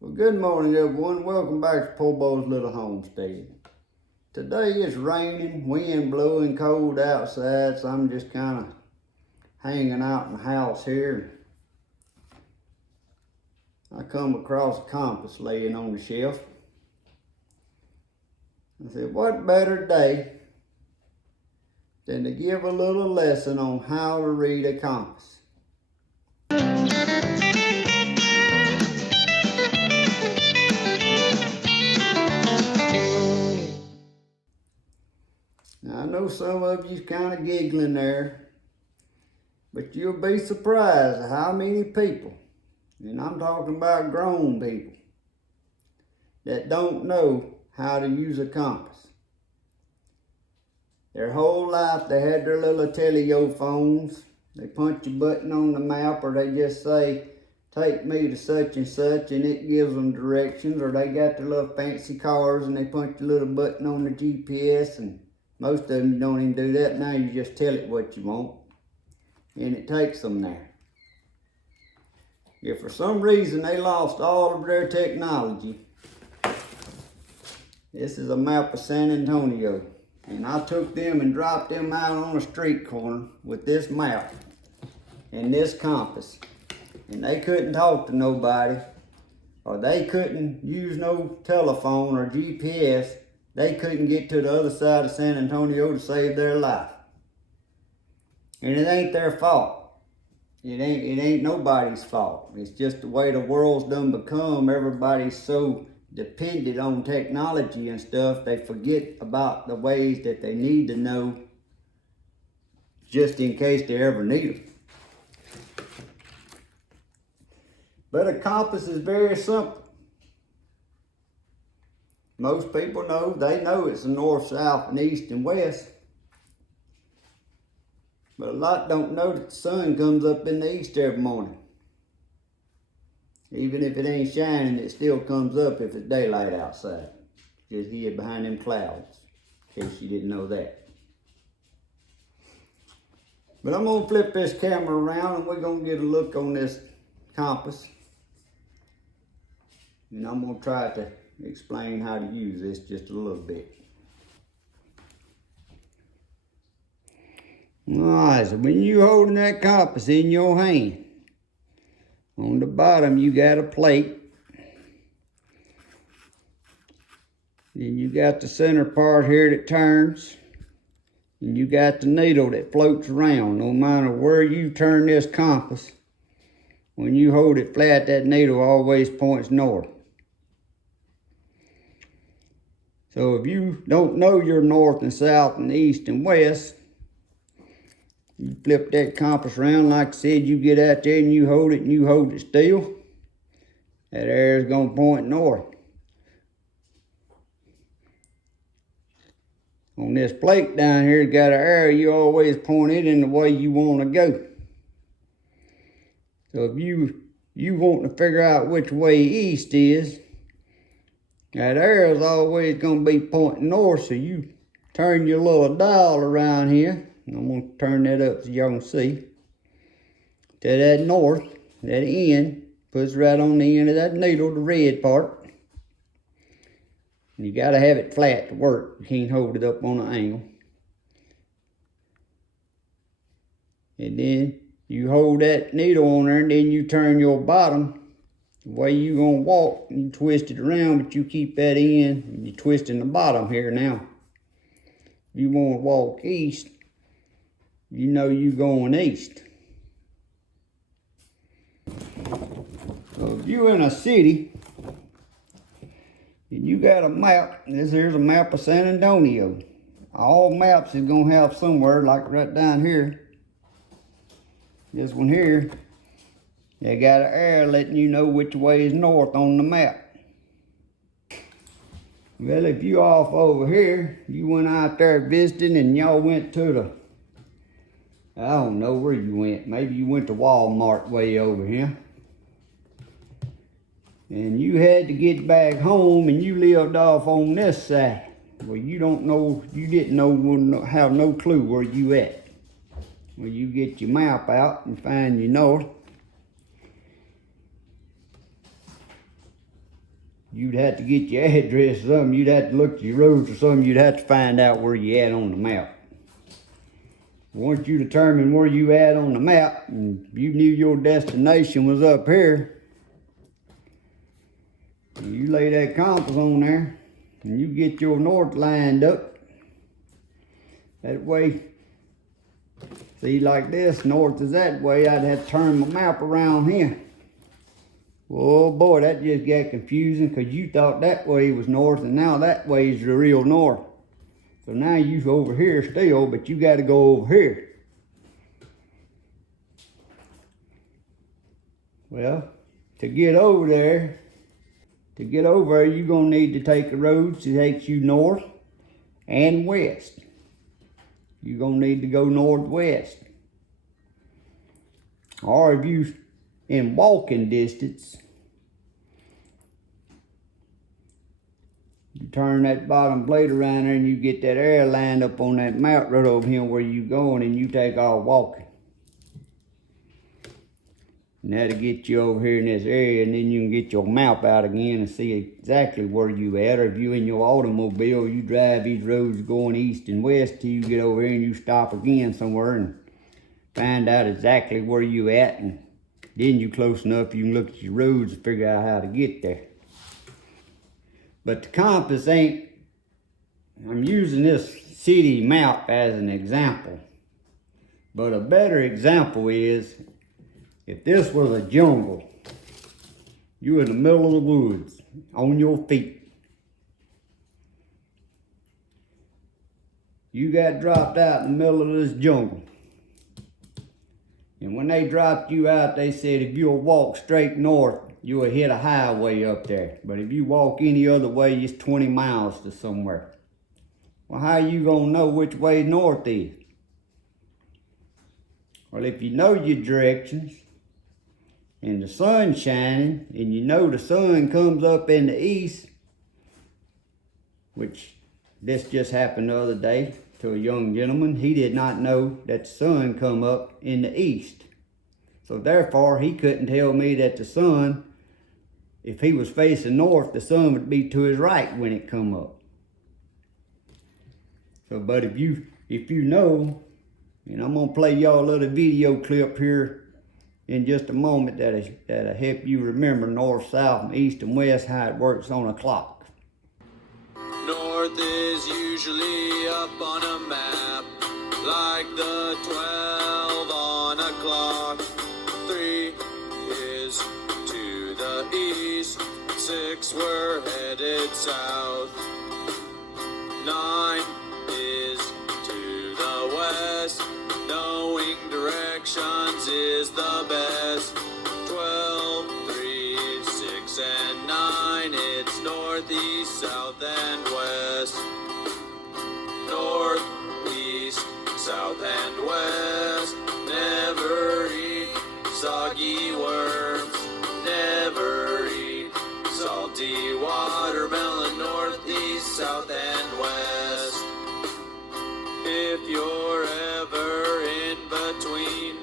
Well, good morning, everyone. Welcome back to Poor Boy's Little Homestead. Today it's raining, wind blowing, cold outside, so I'm just kind of hanging out in the house here. I come across a compass laying on the shelf. I said, what better day than to give a little lesson on how to read a compass. Now, I know some of you's kind of giggling there, but you'll be surprised at how many people, and I'm talking about grown people, that don't know how to use a compass. Their whole life they had their little telephones. They punch a button on the map, or they just say, take me to such and such, and it gives them directions. Or they got their little fancy cars and they punch a little button on the GPS, and most of them don't even do that now. You just tell it what you want and it takes them there. If for some reason they lost all of their technology, this is a map of San Antonio. And I took them and dropped them out on a street corner with this map and this compass. And they couldn't talk to nobody, or they couldn't use no telephone or GPS. They couldn't get to the other side of San Antonio to save their life. And it ain't their fault. It ain't nobody's fault. It's just the way the world's done become. Everybody's so dependent on technology and stuff, they forget about the ways that they need to know just in case they ever need them. But a compass is very simple. Most people know, they know it's the north, south, and east and west. But a lot don't know that the sun comes up in the east every morning. Even if it ain't shining, it still comes up if it's daylight outside. Just hid behind them clouds, in case you didn't know that. But I'm gonna flip this camera around and we're gonna get a look on this compass. And I'm gonna try to explain how to use this just a little bit. Alright, so when you holding that compass in your hand, on the bottom you got a plate. Then you got the center part here that turns. And you got the needle that floats around. No matter where you turn this compass, when you hold it flat, that needle always points north. So if you don't know your north and south and east and west, you flip that compass around, like I said, you get out there and you hold it still. That arrow's gonna point north. On this plate down here, it's got an arrow, you always point it in the way you want to go. So if you want to figure out which way east is, that arrow's always going to be pointing north, so you turn your little dial around here. I'm going to turn that up so y'all can see. To that north, that end, puts right on the end of that needle, the red part. You got to have it flat to work. You can't hold it up on an angle. And then you hold that needle on there, and then you turn your bottom. The way you gonna walk, you twist it around, but you keep that end, and you're twisting the bottom here now. If you want to walk east, you know you going east. So if you're in a city, and you got a map, this here's a map of San Antonio. All maps is gonna have somewhere, like right down here. This one here, they got an arrow letting you know which way is north on the map. Well, if you off over here, you went out there visiting and y'all went to the, I don't know where you went. Maybe you went to Walmart way over here. And you had to get back home and you lived off on this side. Well, you didn't have no clue where you at. Well, you get your map out and find your north. you'd have to get your address or something. You'd have to look at your roads or something. You'd have to find out where you at on the map. Once you determine where you at on the map, and you knew your destination was up here, you lay that compass on there, and you get your north lined up. That way, see, like this, north is that way. I'd have to turn my map around here. Oh boy, that just got confusing, because you thought that way was north, and now that way is the real north. So now you over here still, but you got to go over here. Well, to get over there, you're going to need to take a road that takes you north and west. You're going to need to go northwest. Or if you in walking distance, you turn that bottom blade around there and you get that air lined up on that map right over here where you going, and you take off walking. And that'll get you over here in this area, and then you can get your map out again and see exactly where you at. Or if you in your automobile, you drive these roads going east and west till you get over here and you stop again somewhere and find out exactly where you at, and then you close enough you can look at your roads and figure out how to get there. But the compass ain't, I'm using this city map as an example. But a better example is, if this was a jungle, you in the middle of the woods, on your feet. You got dropped out in the middle of this jungle. And when they dropped you out, they said if you'll walk straight north, you'll hit a highway up there. But if you walk any other way, it's 20 miles to somewhere. Well, how you gonna know which way north is? Well, if you know your directions, and the sun's shining, and you know the sun comes up in the east, which this just happened the other day to a young gentleman. He did not know that the sun come up in the east. So therefore, he couldn't tell me that the sun, if he was facing north, the sun would be to his right when it come up. So, but if you know, and I'm gonna play y'all a little video clip here in just a moment that'll help you remember north, south, and east and west, how it works on a clock. North is usually up on a map, like the 12 on a clock. 3 is to the east, 6 we're headed south. 9 is to the west, knowing directions is the best. 12, 3, 6, and 9, it's north, east, south, and west. North, east, south, and west. Never eat soggy worms, never eat salty watermelon. North, east, south, and west. If you're ever in between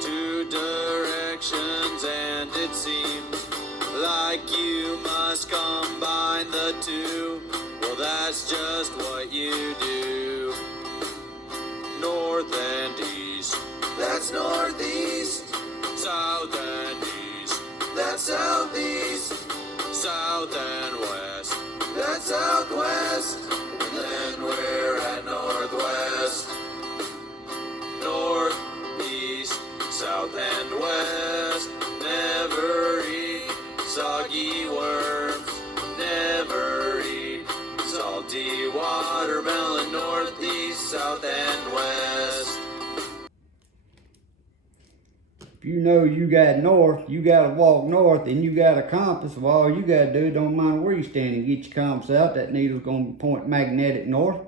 2 directions and it seems like you must combine the 2, well, that's just what you do. North and east, that's northeast. South and east, that's southeast. South and west, that's southwest. And then we're at northwest. North, east, south, and west. Never eat soggy worms, never eat salty watermelon. North, east, south, and west. If you know you got north, you gotta walk north, and you got a compass, well, all you gotta do, don't mind where you standing, get your compass out. That needle's gonna point magnetic north.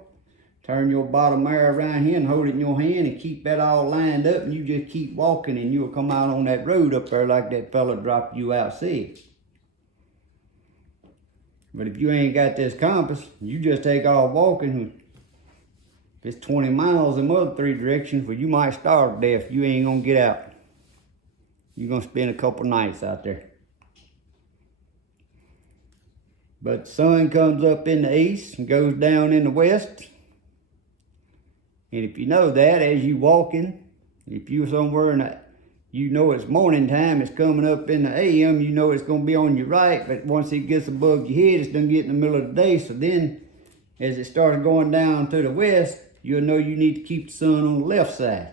Turn your bottom arrow around here and hold it in your hand and keep that all lined up, and you just keep walking, and you'll come out on that road up there like that fella dropped you out said. But if you ain't got this compass, you just take off walking. If it's 20 miles in other 3 directions, well, you might starve to death. You ain't gonna get out. You're gonna spend a couple nights out there. But the sun comes up in the east and goes down in the west. And if you know that as you walking, if you're somewhere in that, you know it's morning time, it's coming up in the AM, you know it's going to be on your right, but once it gets above your head, it's going to get in the middle of the day. So then, as it starts going down to the west, you'll know you need to keep the sun on the left side.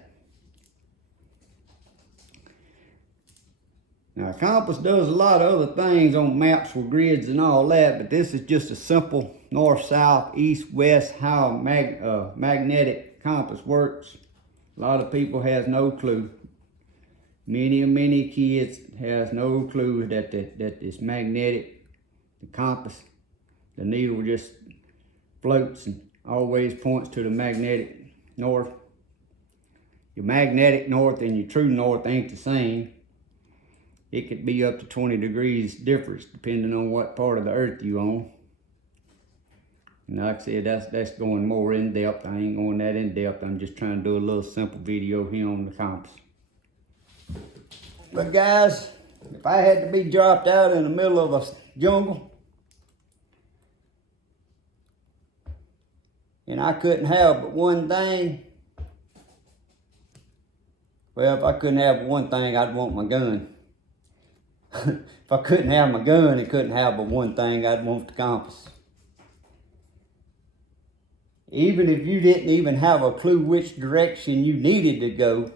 Now, a compass does a lot of other things on maps with grids and all that, but this is just a simple north, south, east, west, how a magnetic compass works. A lot of people has no clue. Many kids has no clue that this magnetic, the compass, the needle just floats and always points to the magnetic north. Your magnetic north and your true north ain't the same. It could be up to 20 degrees difference depending on what part of the earth you on. And like I said, that's going more in depth. I ain't going that in depth. I'm just trying to do a little simple video here on the compass. But guys, if I had to be dropped out in the middle of a jungle and I couldn't have but one thing, well, if I couldn't have one thing, I'd want my gun. If I couldn't have my gun and couldn't have but one thing, I'd want the compass. Even if you didn't even have a clue which direction you needed to go,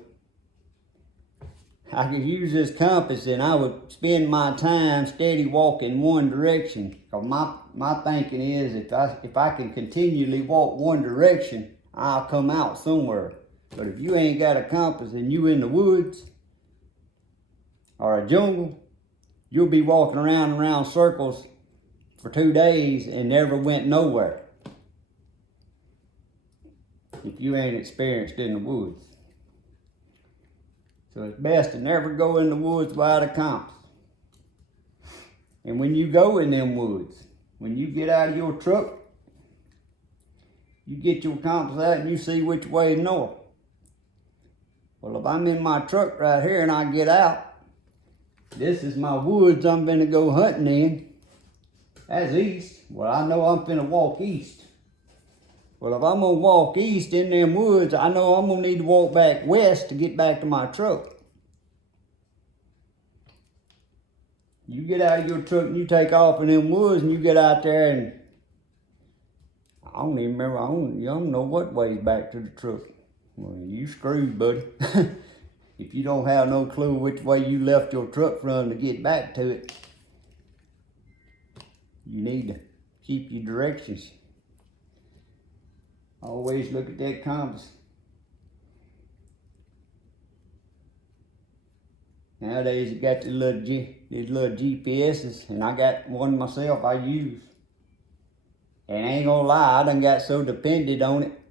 I could use this compass and I would spend my time steady walking one direction. Cause my thinking is if I can continually walk one direction, I'll come out somewhere. But if you ain't got a compass and you in the woods or a jungle, you'll be walking around circles for 2 days and never went nowhere. If you ain't experienced in the woods. So it's best to never go in the woods without a compass. And when you go in them woods, when you get out of your truck, you get your compass out and you see which way north. Well, if I'm in my truck right here and I get out, this is my woods I'm gonna go hunting in. That's east. Well, I know I'm finna walk east. Well, if I'm gonna walk east in them woods, I know I'm gonna need to walk back west to get back to my truck. You get out of your truck and you take off in them woods and you get out there and I don't even remember, I don't know what way's back to the truck. Well, you screwed, buddy. If you don't have no clue which way you left your truck from to get back to it, you need to keep your directions. Always look at that compass. Nowadays you got these little GPSs, and I got one myself I use. And I ain't gonna lie, I done got so dependent on it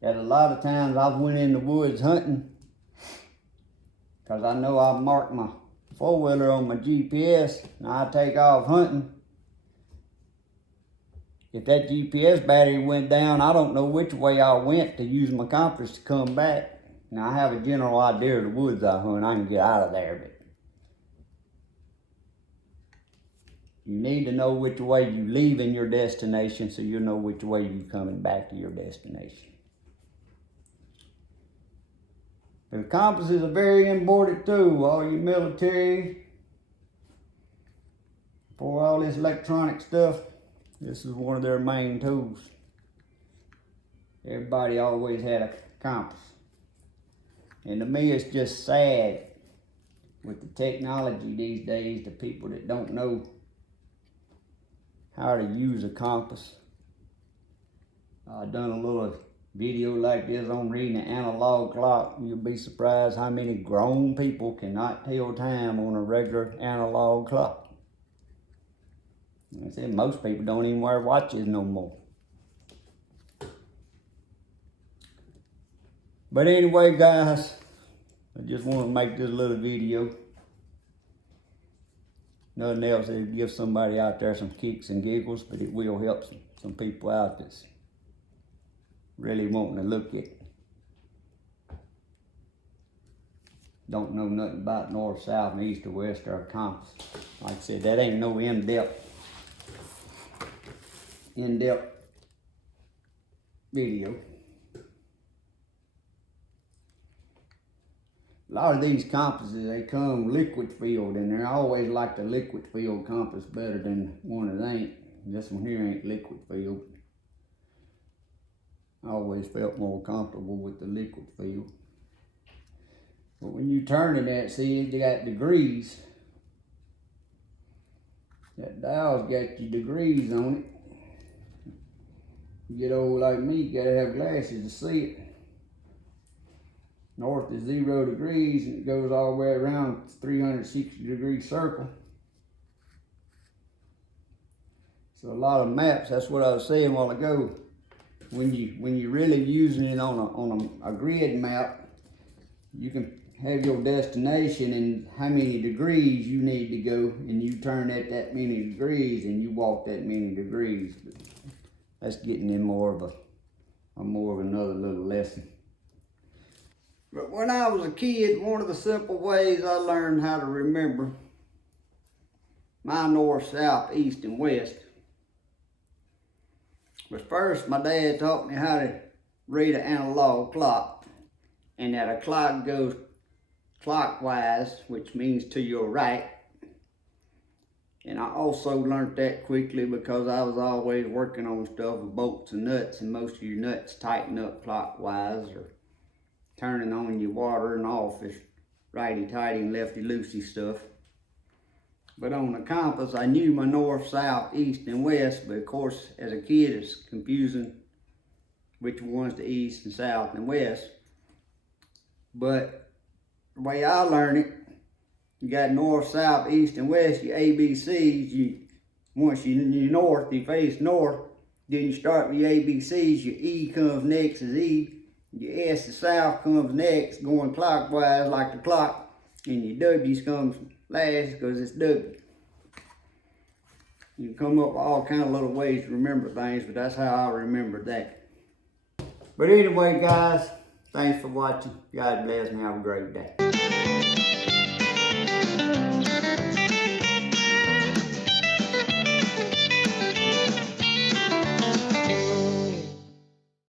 that a lot of times I've went in the woods hunting, cause I know I've marked my 4-wheeler on my GPS and I take off hunting. If that GPS battery went down, I don't know which way I went to use my compass to come back. Now I have a general idea of the woods I hunt, I can get out of there, but you need to know which way you leaving your destination so you'll know which way you coming back to your destination. The compass is a very important tool, all you military, for all this electronic stuff. This is one of their main tools. Everybody always had a compass. And to me, it's just sad with the technology these days, the people that don't know how to use a compass. I've done a little video like this on reading an analog clock. You'll be surprised how many grown people cannot tell time on a regular analog clock. I said most people don't even wear watches no more. But anyway, guys, I just want to make this little video. Nothing else, it'll give somebody out there some kicks and giggles, but it will help some people out that's really wanting to look at. Don't know nothing about north, south, and east or west or a compass. Like I said, that ain't no in-depth in-depth video. A lot of these compasses, they come liquid filled, and they always like the liquid filled compass better than one that ain't. This one here ain't liquid filled. I always felt more comfortable with the liquid filled. But when you turning that, see, you got degrees. That dial's got your degrees on it. You get old like me, you gotta have glasses to see it. North is 0 degrees, and it goes all the way around 360-degree circle. So a lot of maps, that's what I was saying a while ago. When you're really using it on a grid map, you can have your destination and how many degrees you need to go, and you turn at that many degrees and you walk that many degrees. But that's getting in more of another little lesson. But when I was a kid, one of the simple ways I learned how to remember my north, south, east, and west was first my dad taught me how to read an analog clock, and that a clock goes clockwise, which means to your right. And I also learned that quickly because I was always working on stuff with bolts and nuts, and most of your nuts tighten up clockwise, or turning on your water and off is righty-tighty and lefty-loosey stuff. But on the compass, I knew my north, south, east, and west, but of course, as a kid, it's confusing which one's the east and south and west. But the way I learned it, you got north, south, east, and west, your ABCs. Once you're north, you face north, then you start with your ABCs. Your E comes next as E. Your S, the south, comes next, going clockwise like the clock. And your W's comes last because it's W. You can come up with all kind of little ways to remember things, but that's how I remember that. But anyway, guys, thanks for watching. God bless and have a great day.